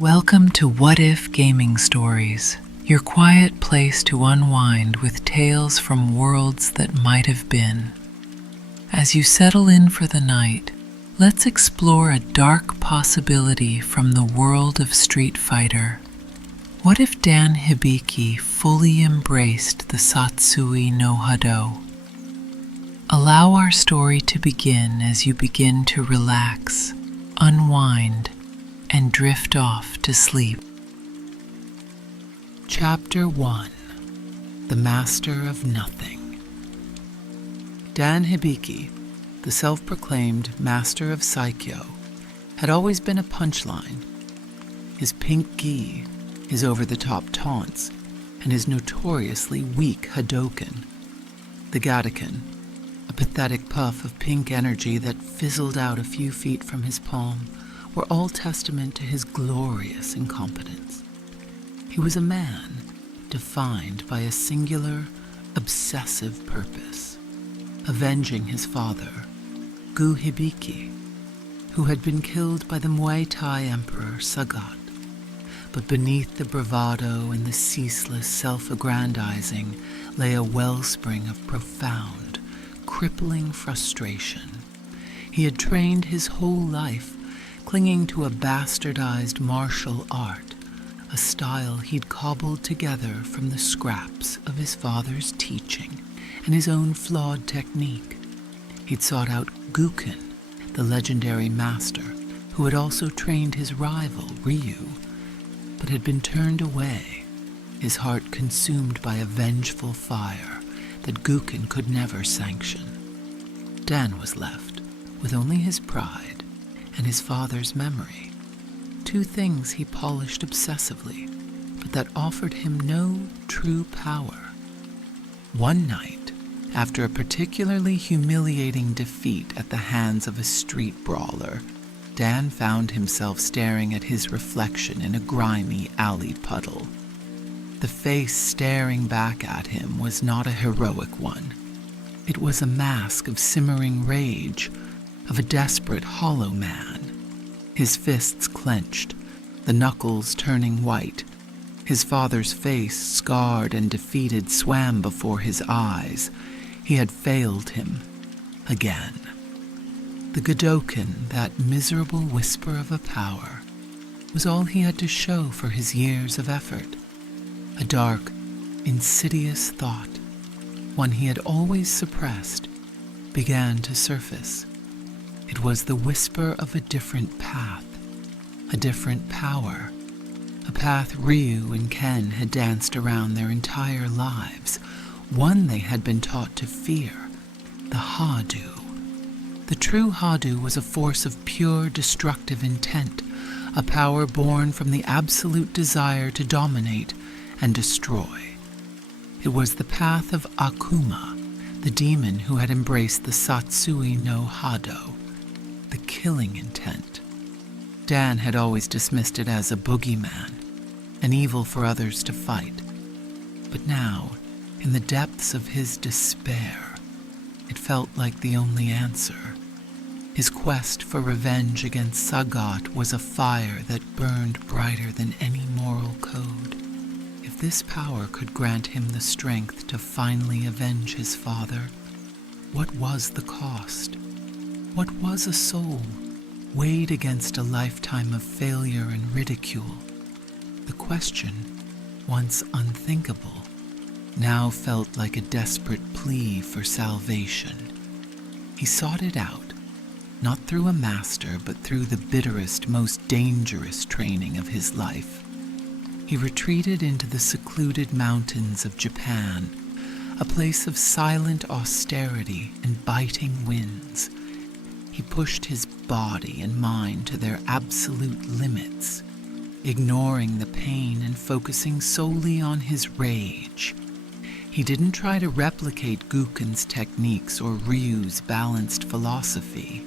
Welcome to What If Gaming Stories, your quiet place to unwind with tales from worlds that might have been. As you settle in for the night, let's explore a dark possibility from the world of Street Fighter. What if Dan Hibiki fully embraced the Satsui no Hado? Allow our story to begin as you begin to relax, unwind, and drift off to sleep. Chapter 1: The Master of Nothing. Dan Hibiki, the self-proclaimed Master of Saikyo, had always been a punchline. His pink gi, his over-the-top taunts, and his notoriously weak Hadoken. The Gataken, a pathetic puff of pink energy that fizzled out a few feet from his palm, were all testament to his glorious incompetence. He was a man defined by a singular, obsessive purpose, avenging his father, Gu Hibiki, who had been killed by the Muay Thai Emperor Sagat. But beneath the bravado and the ceaseless self-aggrandizing lay a wellspring of profound, crippling frustration. He had trained his whole life clinging to a bastardized martial art, a style he'd cobbled together from the scraps of his father's teaching and his own flawed technique. He'd sought out Guken, the legendary master, who had also trained his rival, Ryu, but had been turned away, his heart consumed by a vengeful fire that Guken could never sanction. Dan was left with only his pride and his father's memory, two things he polished obsessively, but that offered him no true power. One night, after a particularly humiliating defeat at the hands of a street brawler, Dan found himself staring at his reflection in a grimy alley puddle. The face staring back at him was not a heroic one. It was a mask of simmering rage, of a desperate, hollow man. His fists clenched, the knuckles turning white. His father's face, scarred and defeated, swam before his eyes. He had failed him. Again. The Godoken, that miserable whisper of a power, was all he had to show for his years of effort. A dark, insidious thought, one he had always suppressed, began to surface. It was the whisper of a different path, a different power, a path Ryu and Ken had danced around their entire lives, one they had been taught to fear, the Hadu. The true Hadu was a force of pure destructive intent, a power born from the absolute desire to dominate and destroy. It was the path of Akuma, the demon who had embraced the Satsui no Hado, the killing intent. Dan had always dismissed it as a boogeyman, an evil for others to fight. But now, in the depths of his despair, it felt like the only answer. His quest for revenge against Sagat was a fire that burned brighter than any moral code. If this power could grant him the strength to finally avenge his father, what was the cost? What was a soul weighed against a lifetime of failure and ridicule? The question, once unthinkable, now felt like a desperate plea for salvation. He sought it out, not through a master, but through the bitterest, most dangerous training of his life. He retreated into the secluded mountains of Japan, a place of silent austerity and biting winds. He pushed his body and mind to their absolute limits, ignoring the pain and focusing solely on his rage. He didn't try to replicate Guken's techniques or Ryu's balanced philosophy.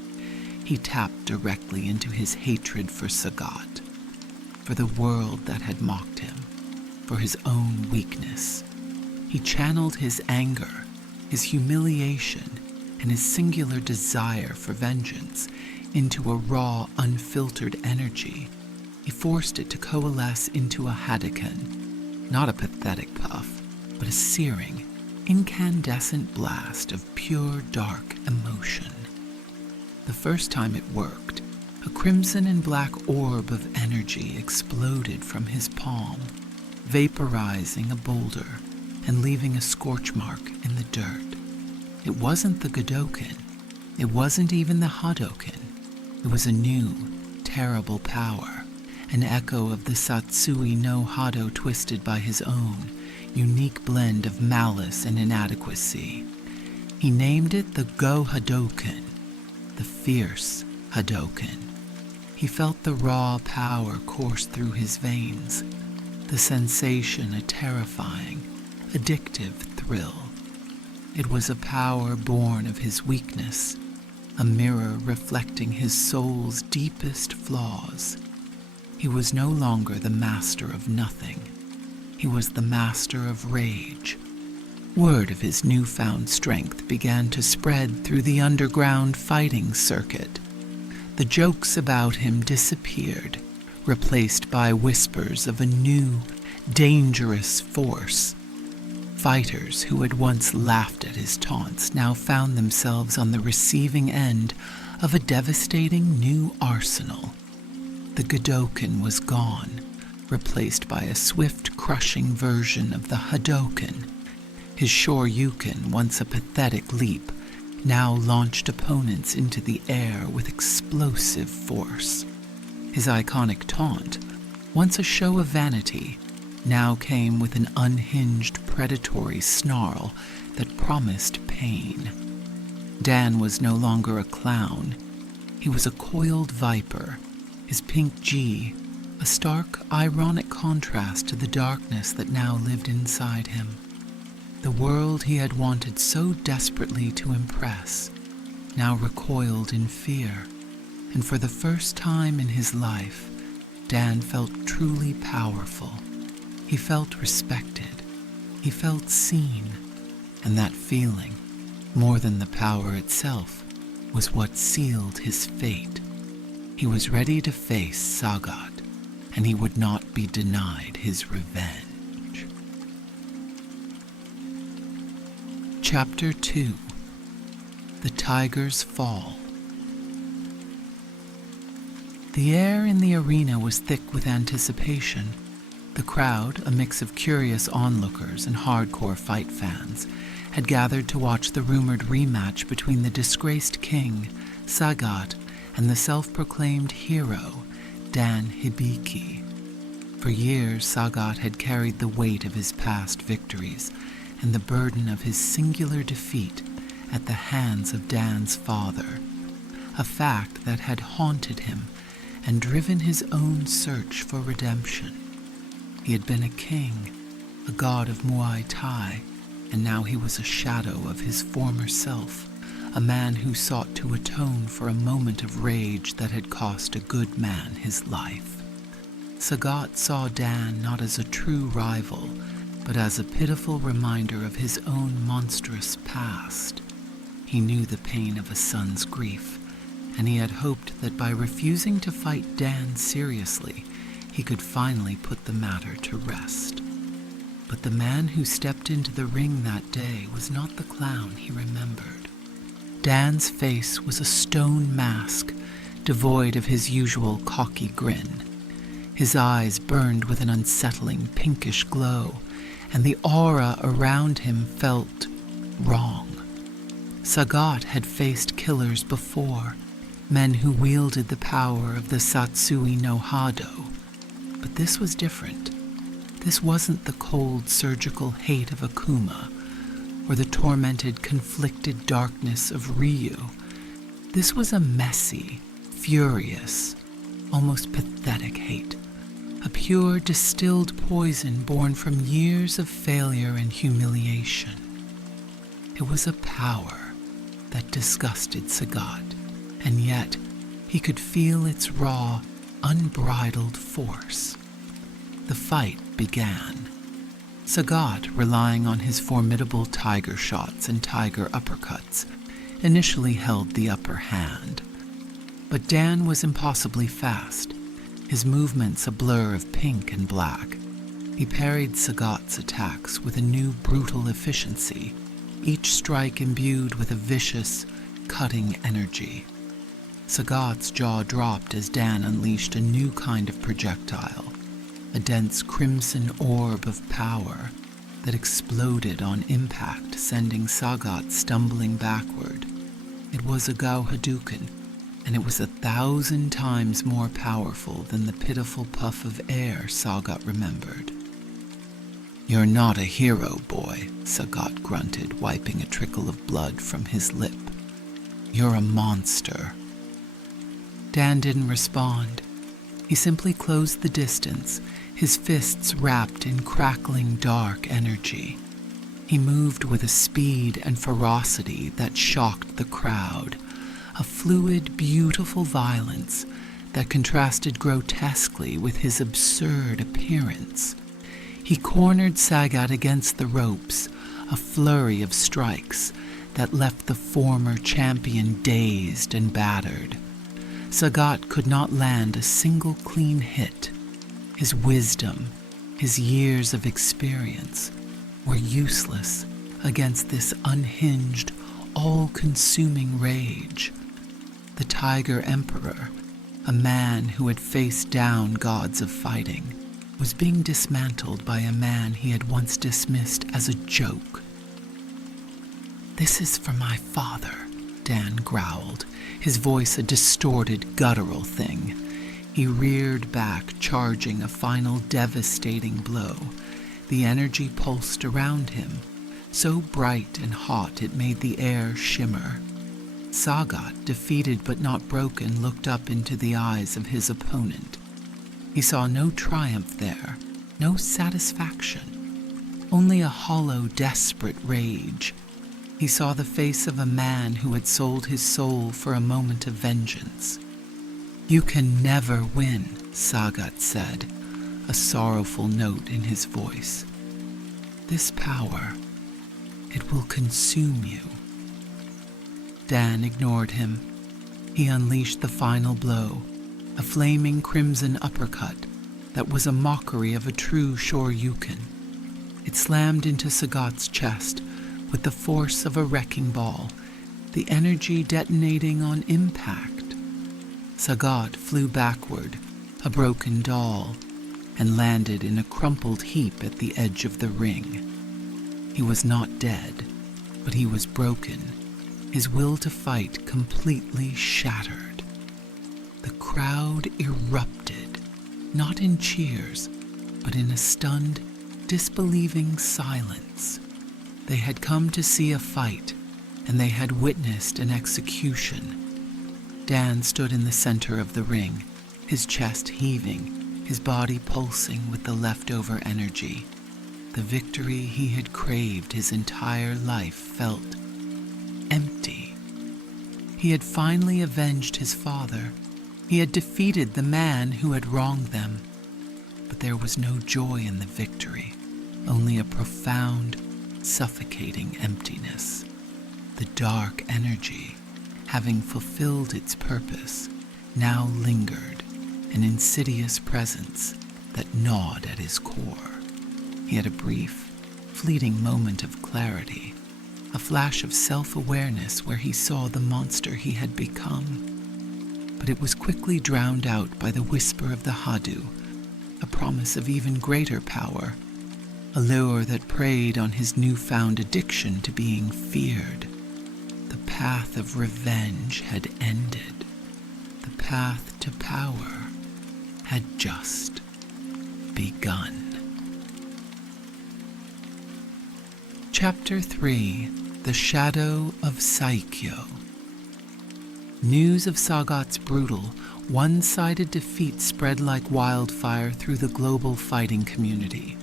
He tapped directly into his hatred for Sagat, for the world that had mocked him, for his own weakness. He channeled his anger, his humiliation, and his singular desire for vengeance into a raw, unfiltered energy, He forced it to coalesce into a Hadouken, not a pathetic puff, but a searing, incandescent blast of pure dark emotion. The first time it worked, a crimson and black orb of energy exploded from his palm, vaporizing a boulder and leaving a scorch mark in the dirt. It wasn't the Godoken. It wasn't even the Hadouken. It was a new, terrible power, an echo of the Satsui no Hado twisted by his own, unique blend of malice and inadequacy. He named it the Go Hadouken, the fierce Hadouken. He felt the raw power course through his veins, the sensation a terrifying, addictive thrill. It was a power born of his weakness, a mirror reflecting his soul's deepest flaws. He was no longer the master of nothing. He was the master of rage. Word of his newfound strength began to spread through the underground fighting circuit. The jokes about him disappeared, replaced by whispers of a new, dangerous force. Fighters who had once laughed at his taunts now found themselves on the receiving end of a devastating new arsenal. The Godoken was gone, replaced by a swift, crushing version of the Hadouken. His Shoryuken, once a pathetic leap, now launched opponents into the air with explosive force. His iconic taunt, once a show of vanity, now came with an unhinged predatory snarl that promised pain. Dan was no longer a clown. He was a coiled viper, his pink G, a stark, ironic contrast to the darkness that now lived inside him. The world he had wanted so desperately to impress now recoiled in fear, and for the first time in his life, Dan felt truly powerful. He felt respected. He felt seen, and that feeling, more than the power itself, was what sealed his fate. He was ready to face Sagat, and he would not be denied his revenge. Chapter 2: The Tiger's Fall. The air in the arena was thick with anticipation. The crowd, a mix of curious onlookers and hardcore fight fans, had gathered to watch the rumored rematch between the disgraced king, Sagat, and the self-proclaimed hero, Dan Hibiki. For years, Sagat had carried the weight of his past victories and the burden of his singular defeat at the hands of Dan's father, a fact that had haunted him and driven his own search for redemption. He had been a king, a god of Muay Thai, and now he was a shadow of his former self, a man who sought to atone for a moment of rage that had cost a good man his life. Sagat saw Dan not as a true rival, but as a pitiful reminder of his own monstrous past. He knew the pain of a son's grief, and he had hoped that by refusing to fight Dan seriously, he could finally put the matter to rest. But the man who stepped into the ring that day was not the clown he remembered. Dan's face was a stone mask, devoid of his usual cocky grin. His eyes burned with an unsettling pinkish glow, and the aura around him felt wrong. Sagat had faced killers before, men who wielded the power of the Satsui no Hado. But this was different. This wasn't the cold, surgical hate of Akuma, or the tormented, conflicted darkness of Ryu. This was a messy, furious, almost pathetic hate, a pure, distilled poison born from years of failure and humiliation. It was a power that disgusted Sagat, and yet he could feel its raw, unbridled force. The fight began. Sagat, relying on his formidable tiger shots and tiger uppercuts, initially held the upper hand. But Dan was impossibly fast. his movements a blur of pink and black. He parried Sagat's attacks with a new brutal efficiency, each strike imbued with a vicious, cutting energy. Sagat's jaw dropped as Dan unleashed a new kind of projectile, a dense crimson orb of power that exploded on impact, sending Sagat stumbling backward. It was a Gao Hadouken, and it was 1,000 times more powerful than the pitiful puff of air Sagat remembered. "You're not a hero, boy," Sagat grunted, wiping a trickle of blood from his lip. "You're a monster." Dan didn't respond. He simply closed the distance, his fists wrapped in crackling dark energy. He moved with a speed and ferocity that shocked the crowd, a fluid, beautiful violence that contrasted grotesquely with his absurd appearance. He cornered Sagat against the ropes, a flurry of strikes that left the former champion dazed and battered. Sagat could not land a single clean hit. His wisdom, his years of experience, were useless against this unhinged, all-consuming rage. The Tiger Emperor, a man who had faced down gods of fighting, was being dismantled by a man he had once dismissed as a joke. "This is for my father," Dan growled, his voice a distorted, guttural thing. He reared back, charging a final devastating blow. The energy pulsed around him, so bright and hot it made the air shimmer. Sagat, defeated but not broken, looked up into the eyes of his opponent. He saw no triumph there, no satisfaction, only a hollow, desperate rage. He saw the face of a man who had sold his soul for a moment of vengeance. "You can never win," Sagat said, a sorrowful note in his voice. "This power, it will consume you." Dan ignored him. He unleashed the final blow, a flaming crimson uppercut that was a mockery of a true Shoryuken. It slammed into Sagat's chest with the force of a wrecking ball, the energy detonating on impact. Sagat flew backward, a broken doll, and landed in a crumpled heap at the edge of the ring. He was not dead, but he was broken, his will to fight completely shattered. The crowd erupted, not in cheers, but in a stunned, disbelieving silence. They had come to see a fight, and they had witnessed an execution. Dan stood in the center of the ring, his chest heaving, his body pulsing with the leftover energy. The victory he had craved his entire life felt empty. He had finally avenged his father. He had defeated the man who had wronged them. But there was no joy in the victory, only a profound, suffocating emptiness. The dark energy, having fulfilled its purpose, now lingered, an insidious presence that gnawed at his core. He had a brief, fleeting moment of clarity, a flash of self-awareness where he saw the monster he had become. But it was quickly drowned out by the whisper of the Hadu, a promise of even greater power, a lure that preyed on his newfound addiction to being feared. The path of revenge had ended. The path to power had just begun. Chapter 3: The Shadow of Saikyo. News of Sagat's brutal, one-sided defeat spread like wildfire through the global fighting community.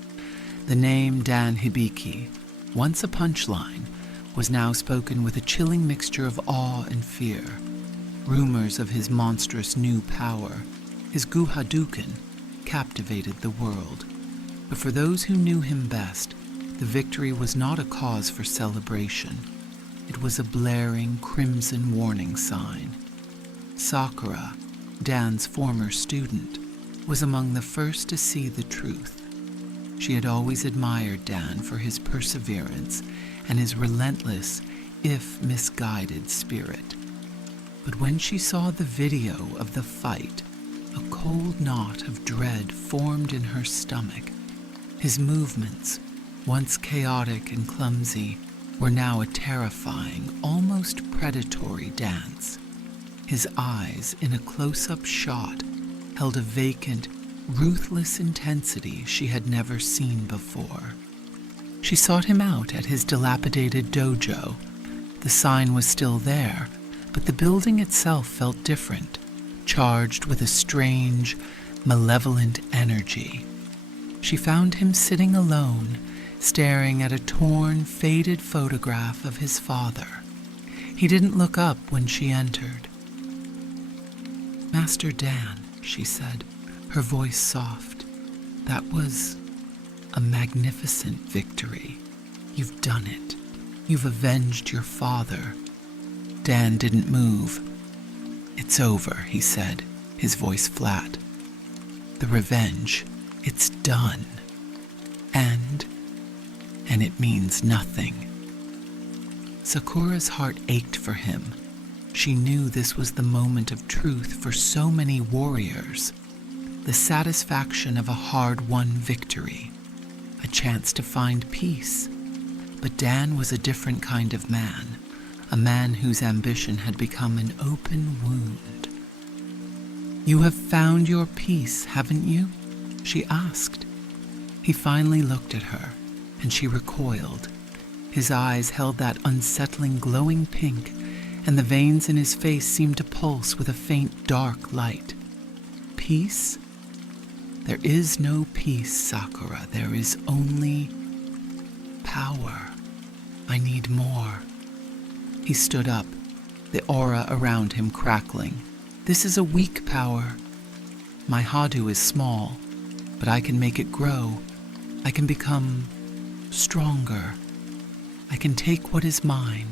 The name Dan Hibiki, once a punchline, was now spoken with a chilling mixture of awe and fear. Rumors of his monstrous new power, his Gu-Hadouken, captivated the world. But for those who knew him best, the victory was not a cause for celebration. It was a blaring crimson warning sign. Sakura, Dan's former student, was among the first to see the truth. She had always admired Dan for his perseverance and his relentless, if misguided, spirit. But when she saw the video of the fight, a cold knot of dread formed in her stomach. His movements, once chaotic and clumsy, were now a terrifying, almost predatory dance. His eyes, in a close-up shot, held a vacant, ruthless intensity she had never seen before. She sought him out at his dilapidated dojo. The sign was still there, but the building itself felt different, charged with a strange, malevolent energy. She found him sitting alone, staring at a torn, faded photograph of his father. He didn't look up when she entered. "Master Dan," she said, her voice soft, "that was a magnificent victory. You've done it. You've avenged your father." Dan didn't move. "It's over," he said, his voice flat. "The revenge, it's done. And it means nothing." Sakura's heart ached for him. She knew this was the moment of truth for so many warriors, the satisfaction of a hard-won victory, a chance to find peace. But Dan was a different kind of man, a man whose ambition had become an open wound. "You have found your peace, haven't you?" she asked. He finally looked at her, and she recoiled. His eyes held that unsettling glowing pink, and the veins in his face seemed to pulse with a faint dark light. "Peace? There is no peace, Sakura. There is only power. I need more." He stood up, the aura around him crackling. "This is a weak power. My Hadu is small, but I can make it grow. I can become stronger. I can take what is mine."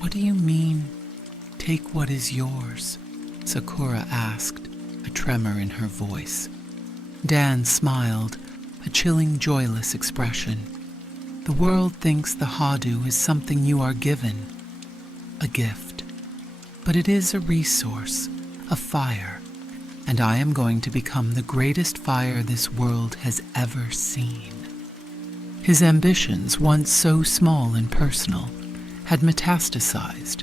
"What do you mean, take what is yours?" Sakura asked, a tremor in her voice. Dan smiled, a chilling, joyless expression. "The world thinks the Hadu is something you are given, a gift. But it is a resource, a fire, and I am going to become the greatest fire this world has ever seen." His ambitions, once so small and personal, had metastasized.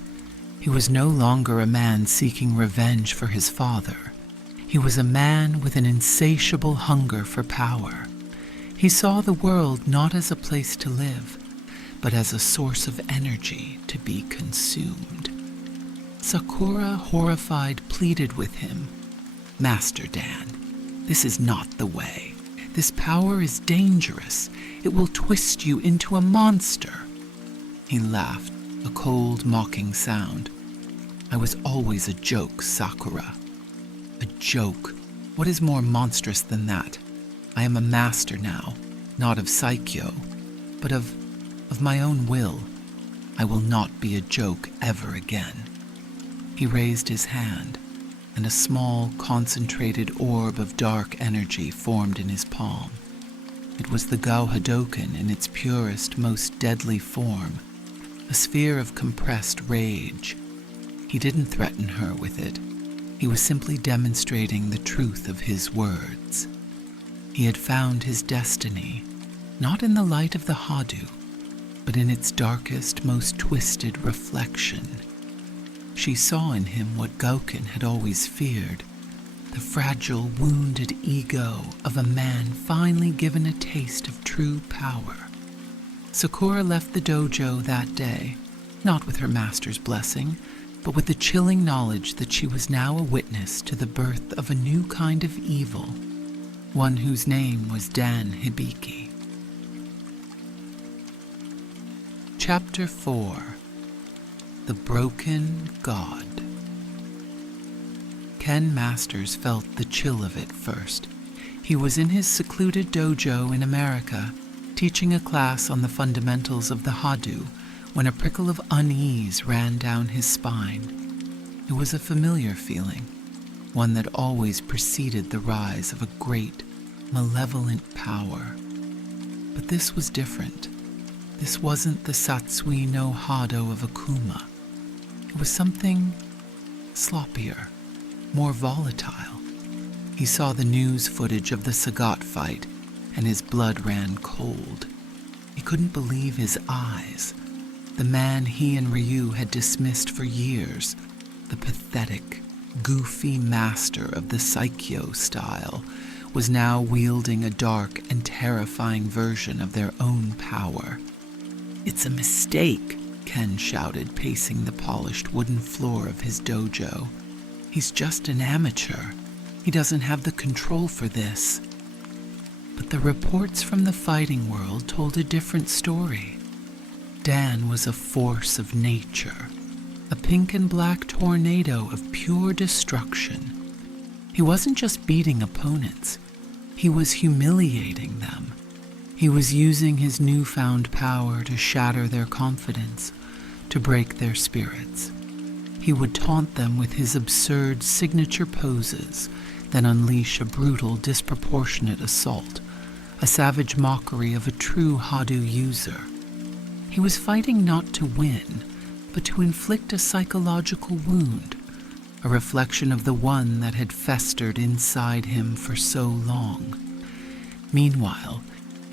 He was no longer a man seeking revenge for his father. He was a man with an insatiable hunger for power. He saw the world not as a place to live, but as a source of energy to be consumed. Sakura, horrified, pleaded with him, "Master Dan, this is not the way. This power is dangerous. It will twist you into a monster." He laughed, a cold, mocking sound. "I was always a joke, Sakura. A joke. What is more monstrous than that? I am a master now, not of Saikyo, but of my own will. I will not be a joke ever again." He raised his hand, and a small, concentrated orb of dark energy formed in his palm. It was the Gao Hadoken in its purest, most deadly form, a sphere of compressed rage. He didn't threaten her with it. He was simply demonstrating the truth of his words. He had found his destiny, not in the light of the Hadu, but in its darkest, most twisted reflection. She saw in him what Gauken had always feared, the fragile, wounded ego of a man finally given a taste of true power. Sakura left the dojo that day, not with her master's blessing, but with the chilling knowledge that she was now a witness to the birth of a new kind of evil, one whose name was Dan Hibiki. Chapter 4. The Broken God. Ken Masters felt the chill of it first. He was in his secluded dojo in America, teaching a class on the fundamentals of the Hadu, when a prickle of unease ran down his spine. It was a familiar feeling. one that always preceded the rise of a great, malevolent power. But this was different. This wasn't the Satsui no Hado of Akuma. It was something sloppier, more volatile. He saw the news footage of the Sagat fight, and his blood ran cold. He couldn't believe his eyes. The man he and Ryu had dismissed for years, the pathetic, goofy master of the Saikyo style, was now wielding a dark and terrifying version of their own power. "It's a mistake," Ken shouted, pacing the polished wooden floor of his dojo. "He's just an amateur. He doesn't have the control for this." But the reports from the fighting world told a different story. Dan was a force of nature, a pink and black tornado of pure destruction. He wasn't just beating opponents, he was humiliating them. He was using his newfound power to shatter their confidence, to break their spirits. He would taunt them with his absurd signature poses, then unleash a brutal, disproportionate assault, a savage mockery of a true Hado user. He was fighting not to win, but to inflict a psychological wound, a reflection of the one that had festered inside him for so long. Meanwhile,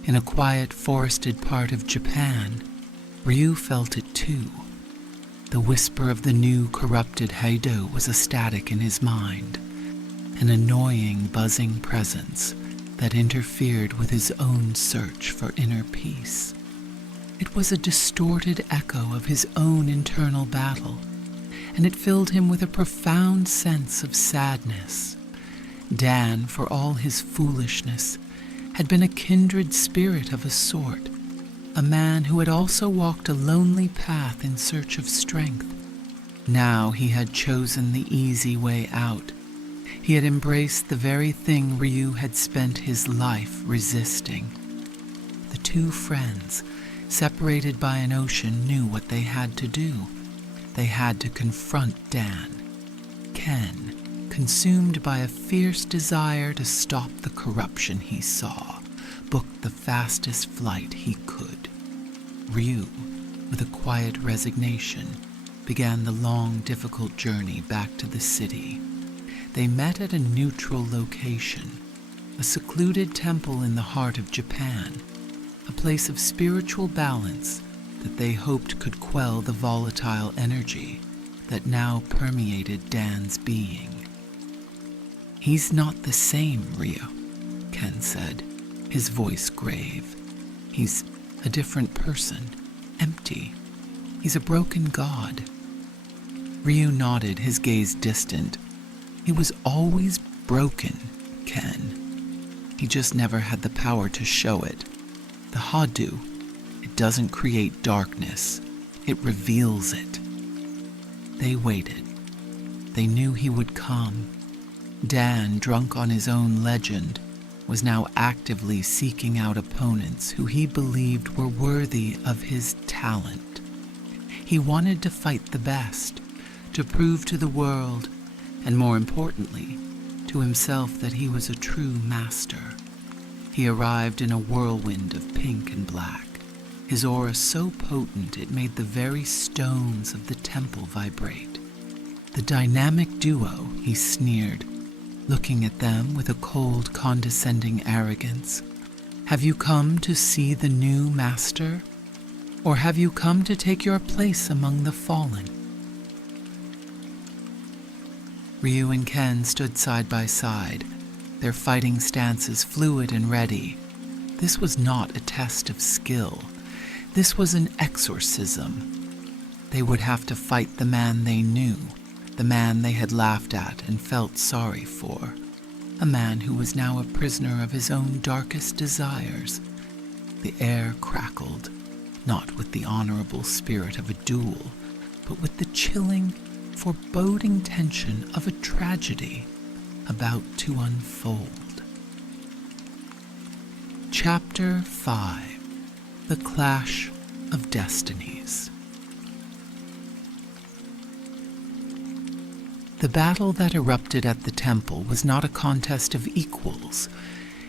in a quiet, forested part of Japan, Ryu felt it too. The whisper of the new, corrupted Heido was a static in his mind, an annoying, buzzing presence that interfered with his own search for inner peace. It was a distorted echo of his own internal battle, and it filled him with a profound sense of sadness. Dan, for all his foolishness, had been a kindred spirit of a sort, a man who had also walked a lonely path in search of strength. Now he had chosen the easy way out. He had embraced the very thing Ryu had spent his life resisting. The two friends, separated by an ocean, knew what they had to do. They had to confront Dan. Ken, consumed by a fierce desire to stop the corruption he saw, booked the fastest flight he could. Ryu, with a quiet resignation, began the long, difficult journey back to the city. They met at a neutral location, a secluded temple in the heart of Japan, a place of spiritual balance that they hoped could quell the volatile energy that now permeated Dan's being. "He's not the same, Ryu," Ken said, his voice grave. "He's a different person, empty. He's a broken god." Ryu nodded, his gaze distant. "He was always broken, Ken. He just never had the power to show it. The Hado, it doesn't create darkness, it reveals it." They waited. They knew he would come. Dan, drunk on his own legend, was now actively seeking out opponents who he believed were worthy of his talent. He wanted to fight the best, to prove to the world, and more importantly, to himself, that he was a true master. He arrived in a whirlwind of pink and black, his aura so potent it made the very stones of the temple vibrate. "The dynamic duo," he sneered, looking at them with a cold, condescending arrogance. "Have you come to see the new master? Or have you come to take your place among the fallen?" Ryu and Ken stood side by side, their fighting stances fluid and ready. This was not a test of skill. This was an exorcism. They would have to fight the man they knew, the man they had laughed at and felt sorry for, a man who was now a prisoner of his own darkest desires. The air crackled, not with the honorable spirit of a duel, but with the chilling, foreboding tension of a tragedy about to unfold. Chapter 5: The Clash of Destinies. The battle that erupted at the temple was not a contest of equals.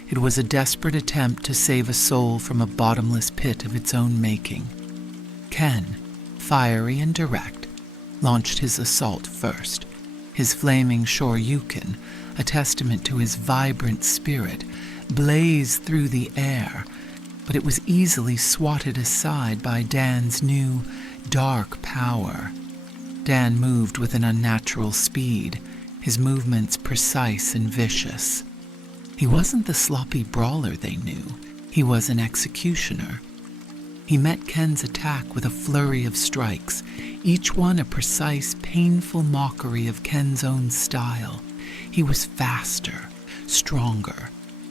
It was a desperate attempt to save a soul from a bottomless pit of its own making. Ken, fiery and direct, launched his assault first. His flaming shoryuken, a testament to his vibrant spirit, blazed through the air, but it was easily swatted aside by Dan's new, dark power. Dan moved with an unnatural speed, his movements precise and vicious. He wasn't the sloppy brawler they knew. He was an executioner. He met Ken's attack with a flurry of strikes, each one a precise, painful mockery of Ken's own style. He was faster, stronger,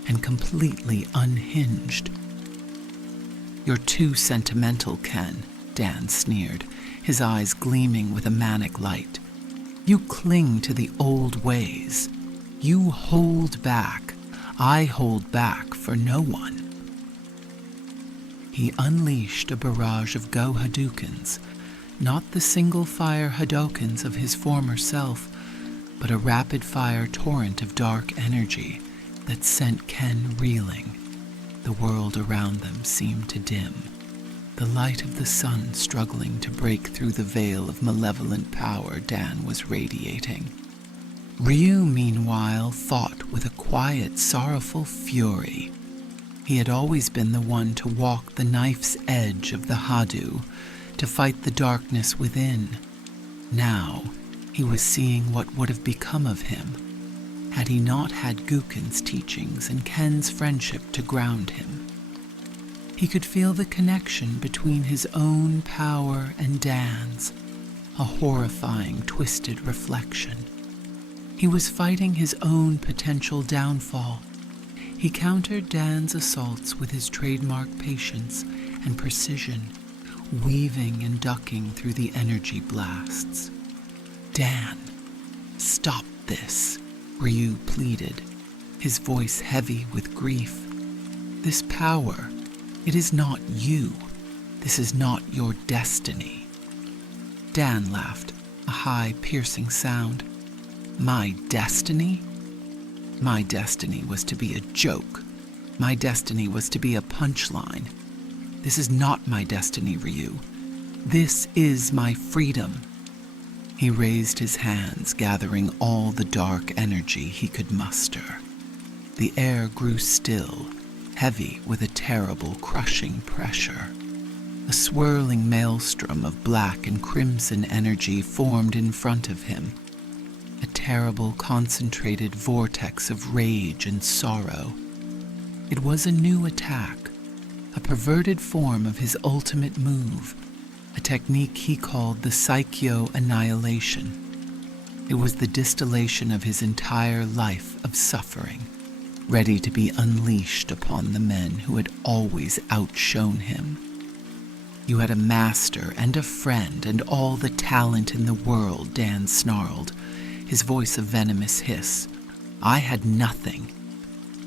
and completely unhinged. "You're too sentimental, Ken," Dan sneered, his eyes gleaming with a manic light. "You cling to the old ways. You hold back. I hold back for no one." He unleashed a barrage of Go Hadoukens, not the single-fire Hadokens of his former self, but a rapid-fire torrent of dark energy that sent Ken reeling. The world around them seemed to dim, the light of the sun struggling to break through the veil of malevolent power Dan was radiating. Ryu, meanwhile, fought with a quiet, sorrowful fury. He had always been the one to walk the knife's edge of the Hadu, to fight the darkness within. Now, he was seeing what would have become of him had he not had Guken's teachings and Ken's friendship to ground him. He could feel the connection between his own power and Dan's, a horrifying, twisted reflection. He was fighting his own potential downfall. He countered Dan's assaults with his trademark patience and precision, weaving and ducking through the energy blasts. "Dan, stop this," Ryu pleaded, his voice heavy with grief. "This power, it is not you. This is not your destiny." Dan laughed, a high, piercing sound. "My destiny? My destiny was to be a joke. My destiny was to be a punchline. This is not my destiny, Ryu. This is my freedom." He raised his hands, gathering all the dark energy he could muster. The air grew still, heavy with a terrible, crushing pressure. A swirling maelstrom of black and crimson energy formed in front of him, a terrible, concentrated vortex of rage and sorrow. It was a new attack, a perverted form of his ultimate move, a technique he called the Saikyo annihilation. It was the distillation of his entire life of suffering, ready to be unleashed upon the men who had always outshone him. "You had a master and a friend and all the talent in the world," Dan snarled, his voice a venomous hiss. "I had nothing.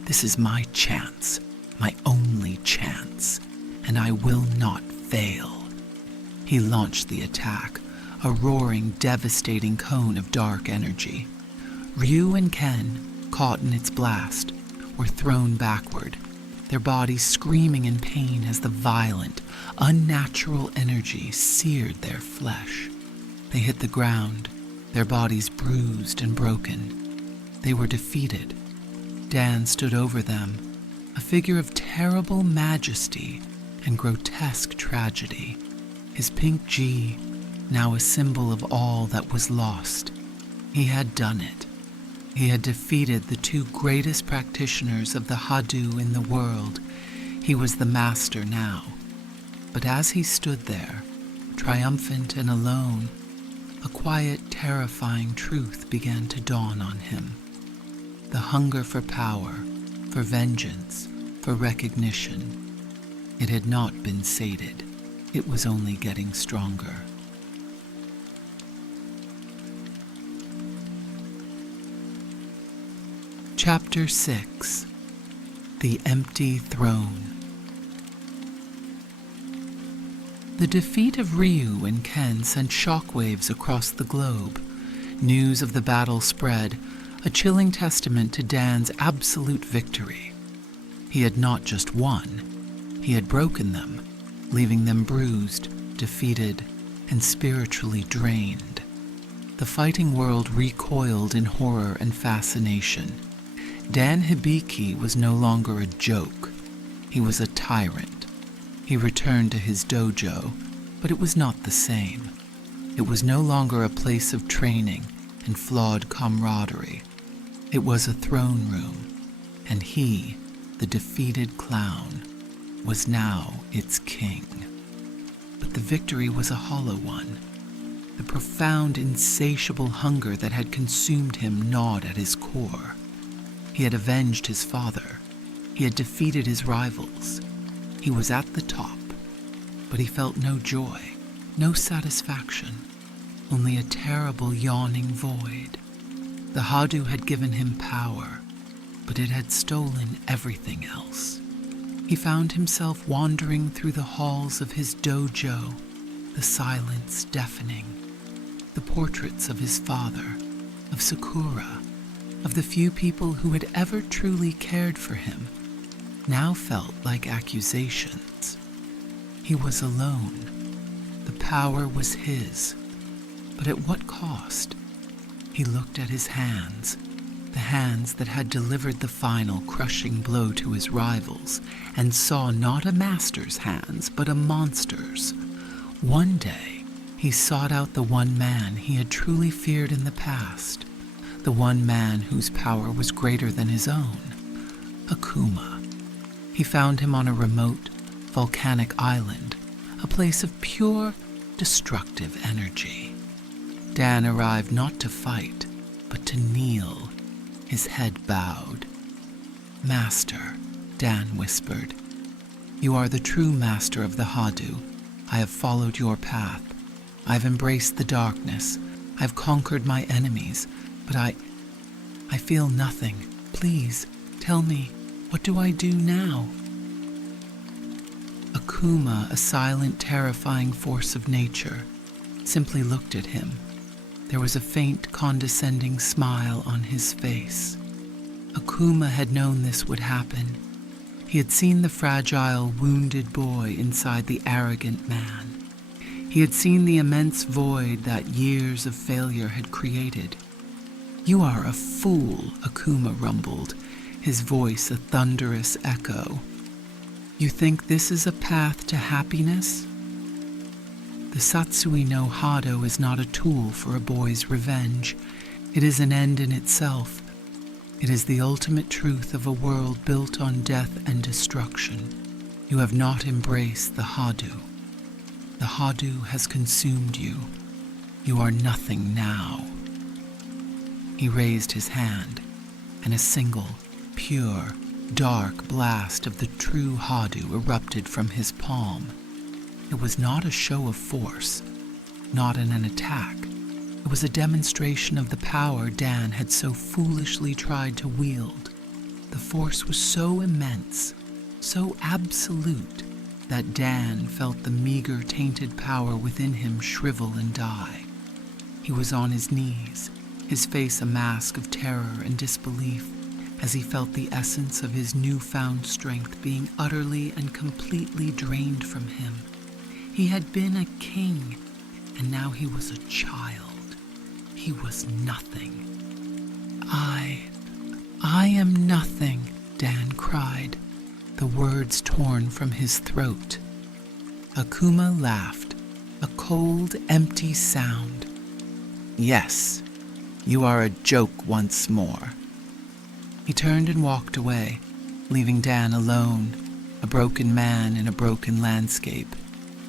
This is my chance, my only chance, and I will not fail." He launched the attack, a roaring, devastating cone of dark energy. Ryu and Ken, caught in its blast, were thrown backward, their bodies screaming in pain as the violent, unnatural energy seared their flesh. They hit the ground, their bodies bruised and broken. They were defeated. Dan stood over them, a figure of terrible majesty and grotesque tragedy, his pink G now a symbol of all that was lost. He had done it. He had defeated the two greatest practitioners of the Hadu in the world. He was the master now. But as he stood there, triumphant and alone, a quiet, terrifying truth began to dawn on him. The hunger for power, for vengeance, for recognition. It had not been sated. It was only getting stronger. Chapter 6. The Empty Throne. The defeat of Ryu and Ken sent shockwaves across the globe. News of the battle spread, a chilling testament to Dan's absolute victory. He had not just won, he had broken them, leaving them bruised, defeated, and spiritually drained. The fighting world recoiled in horror and fascination. Dan Hibiki was no longer a joke. He was a tyrant. He returned to his dojo, but it was not the same. It was no longer a place of training and flawed camaraderie. It was a throne room, and he, the defeated clown, was now its king. But the victory was a hollow one. The profound, insatiable hunger that had consumed him gnawed at his core. He had avenged his father. He had defeated his rivals. He was at the top, but he felt no joy, no satisfaction, only a terrible yawning void. The Hadu had given him power, but it had stolen everything else. He found himself wandering through the halls of his dojo, the silence deafening. The portraits of his father, of Sakura, of the few people who had ever truly cared for him, now felt like accusations. He was alone. The power was his, but at what cost? He looked at his hands, the hands that had delivered the final crushing blow to his rivals, and saw not a master's hands, but a monster's. One day, he sought out the one man he had truly feared in the past, the one man whose power was greater than his own, Akuma. He found him on a remote, volcanic island, a place of pure, destructive energy. Dan arrived not to fight, but to kneel, his head bowed. "Master," Dan whispered, "you are the true master of the Hadu. I have followed your path. I have embraced the darkness. I have conquered my enemies, but I feel nothing. Please, tell me, what do I do now?" Akuma, a silent, terrifying force of nature, simply looked at him. There was a faint, condescending smile on his face. Akuma had known this would happen. He had seen the fragile, wounded boy inside the arrogant man. He had seen the immense void that years of failure had created. "You are a fool," Akuma rumbled, his voice a thunderous echo. "You think this is a path to happiness?" The Satsui no Hado is not a tool for a boy's revenge. It is an end in itself. It is the ultimate truth of a world built on death and destruction. You have not embraced the Hadu. The Hadu has consumed you. You are nothing now. He raised his hand, and a single, pure, dark blast of the true Hadu erupted from his palm. It was not a show of force, not an attack. It was a demonstration of the power Dan had so foolishly tried to wield. The force was so immense, so absolute, that Dan felt the meager, tainted power within him shrivel and die. He was on his knees, his face a mask of terror and disbelief, as he felt the essence of his newfound strength being utterly and completely drained from him. He had been a king, and now he was a child. He was nothing. I am nothing," Dan cried, the words torn from his throat. Akuma laughed, a cold, empty sound. "Yes, you are a joke once more." He turned and walked away, leaving Dan alone, a broken man in a broken landscape,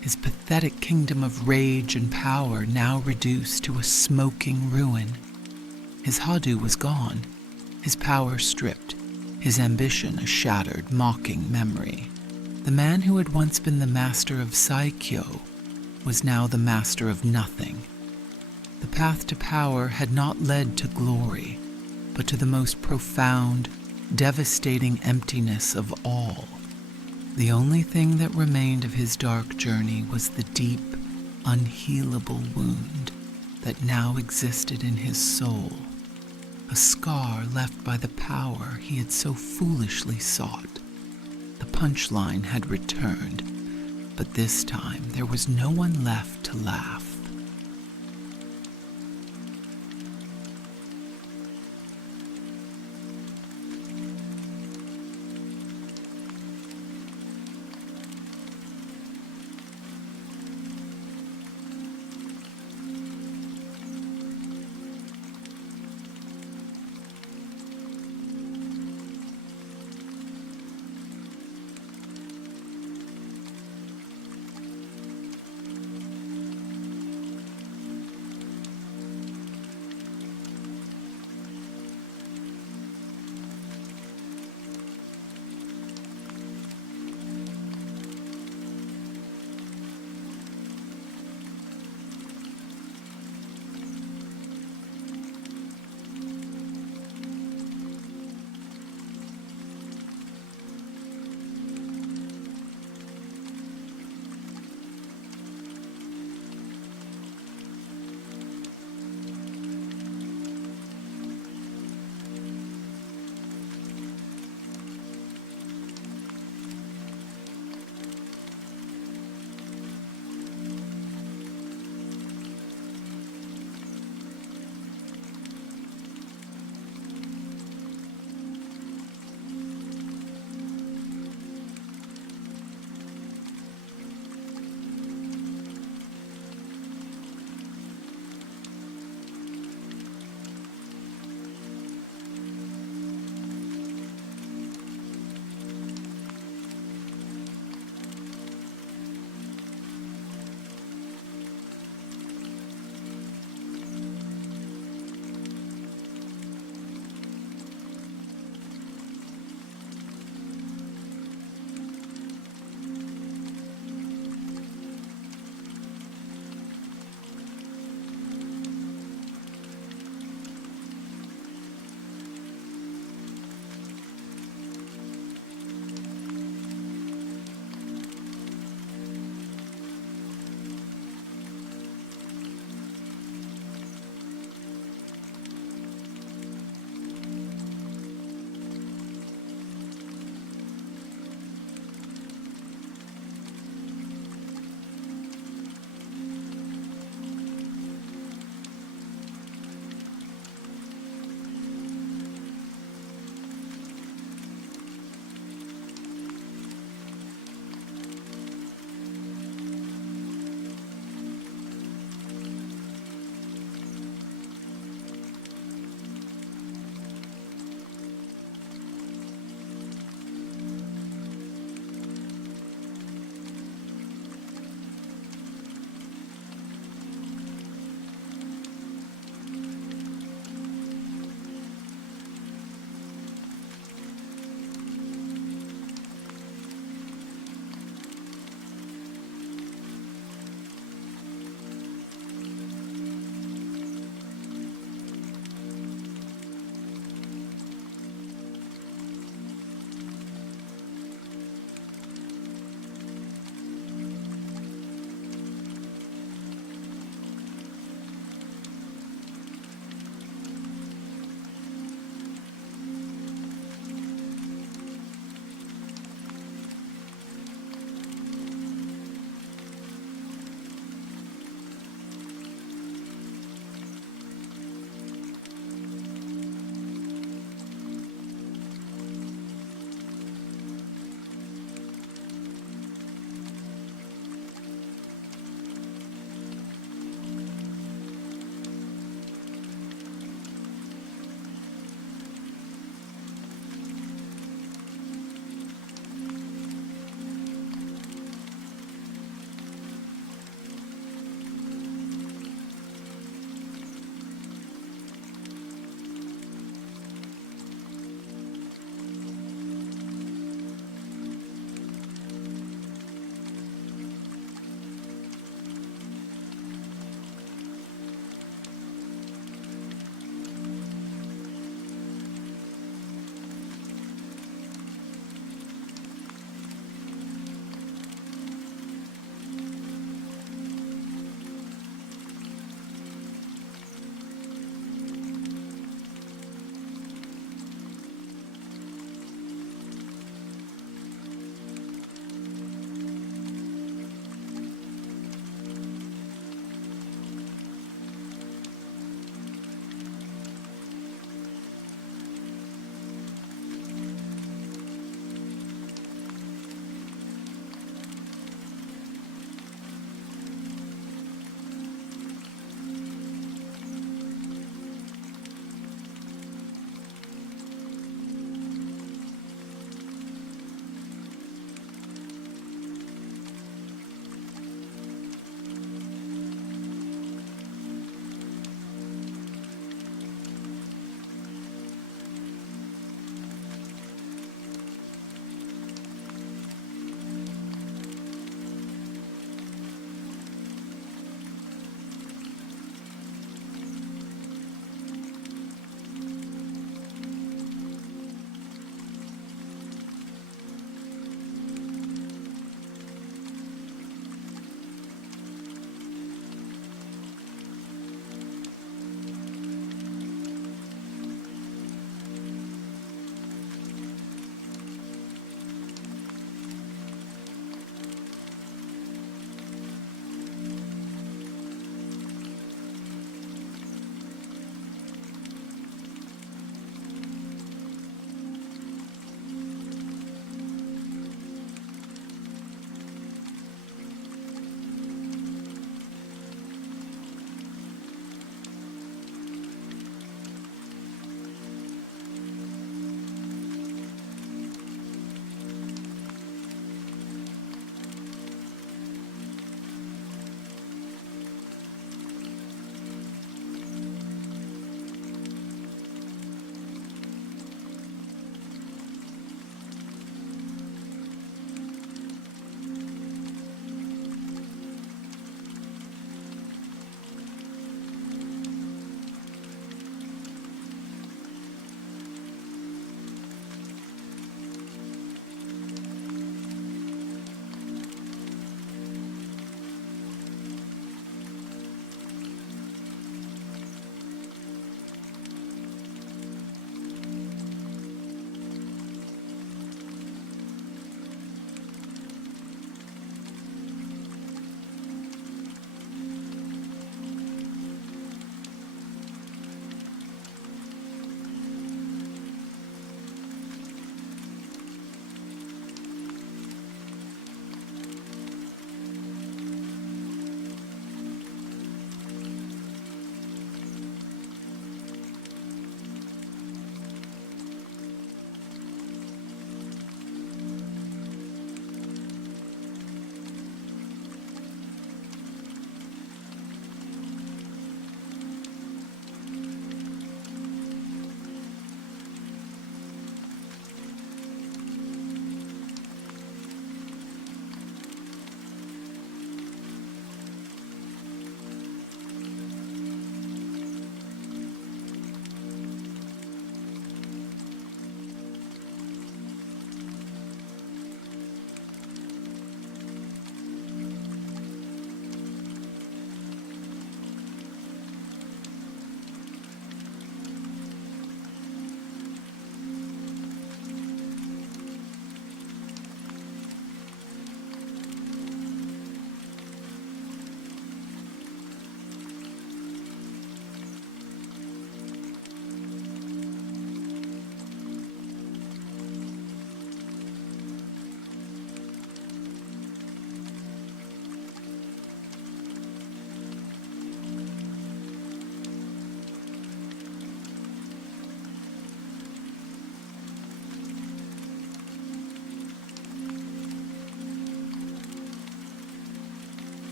his pathetic kingdom of rage and power now reduced to a smoking ruin. His Hadu was gone, his power stripped, his ambition a shattered, mocking memory. The man who had once been the Master of Saikyo was now the Master of nothing. The path to power had not led to glory, but to the most profound, devastating emptiness of all. The only thing that remained of his dark journey was the deep, unhealable wound, that now existed in his soul, a scar left by the power he had so foolishly sought. The punchline had returned, but this time there was no one left to laugh.